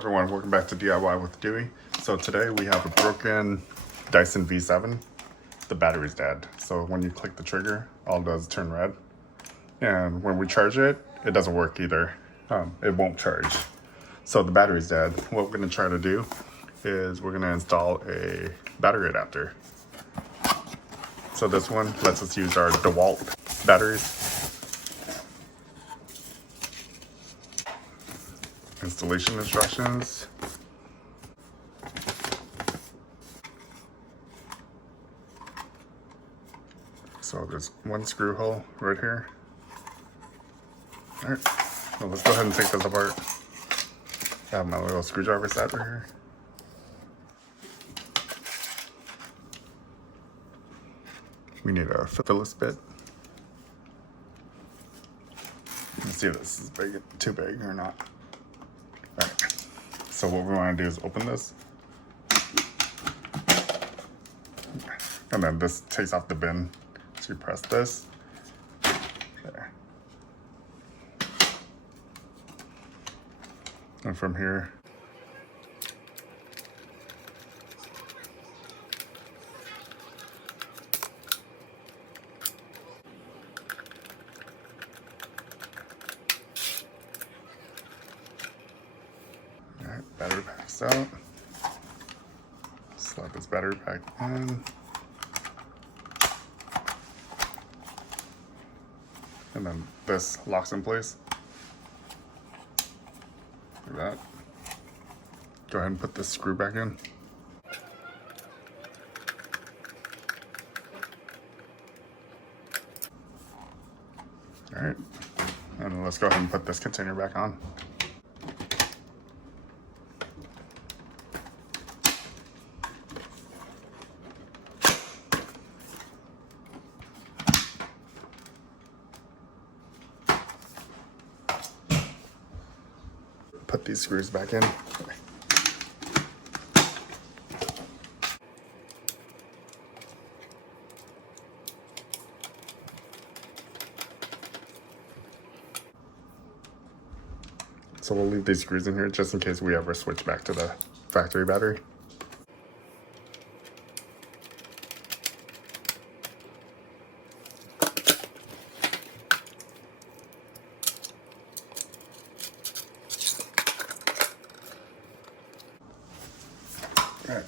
everyone, welcome back to DIY with Dewey. So today we have a broken Dyson V7. The battery's dead. So when you click the trigger, all it does is turn red. And when we charge it, it doesn't work either. It won't charge. So the battery's dead. What we're gonna try to do is we're gonna install a battery adapter. So this one lets us use our Dewalt batteries. Installation instructions. So there's one screw hole right here. All right, well, let's go ahead and take this apart. I have my little screwdriver set right here. We need a Phillips bit. Let's see if this is big, too big or not. All right. So what we want to do is open this. And then this takes off the bin. So you press this. There. And from here, alright, battery pack's out. Slide this battery pack in. And then this locks in place. Like that. Go ahead and put this screw back in. All right, and let's go ahead and put this container back on. Put these screws back in. So we'll leave these screws in here just in case we ever switch back to the factory battery. All right.